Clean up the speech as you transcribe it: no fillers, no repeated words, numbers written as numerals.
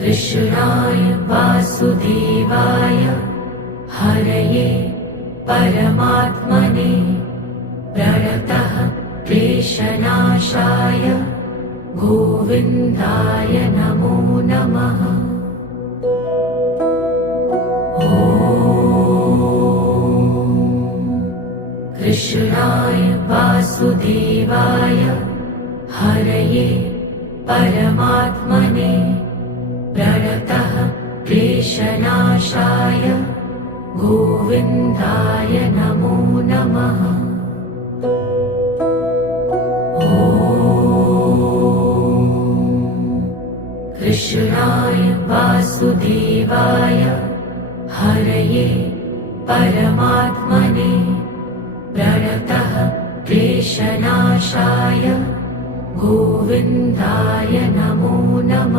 कृष्णाय वासुदेवाय हरये परमात्मने प्रणतः क्लेशनाशाय गोविन्दाय नमो नमः। कृष्णाय वासुदेवाय हरये परमात्मने प्रणतः क्लेशनाशाय गोविन्दाय नमो नमः। कृष्णाय वासुदेवाय हरये परमात्मने प्रणतः क्लेशनाशाय गोविन्दाय नमो नमः।